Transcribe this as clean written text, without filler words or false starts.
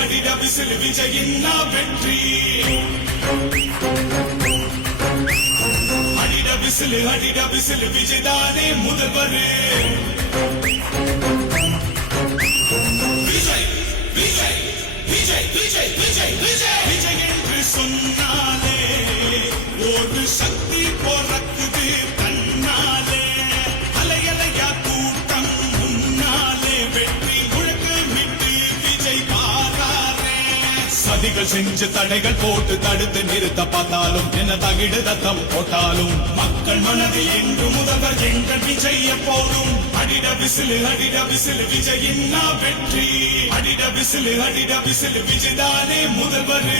அடிட whistle விஜயின் வெற்றி அடிட whistle விஜய்தானே முதல்வர் விஜய் விஜய் விஜய் விஜய் விஜய் விஜய் விஜய் என்று சொன்னாலே ஒரு சக்தி பிறக்குது தன்னாலே அலையலையா கூட்டம் முன்னாலே வெற்றி முழக்கமிட்டு விஜய் பாராரே சதிகள் செஞ்சு தடைகள் போட்டு தடுத்து நிறுத்த பார்த்தாலும் என்ன தகிடு ரத்தம் போட்டாலும் மக்கள் மனதில் என்று முதல்வர் எங்கள் விஜய் எப்போதும் அடிட விசில் விஜயின் வெற்றி அடிட விசில் விஜய்தானே முதல்வர்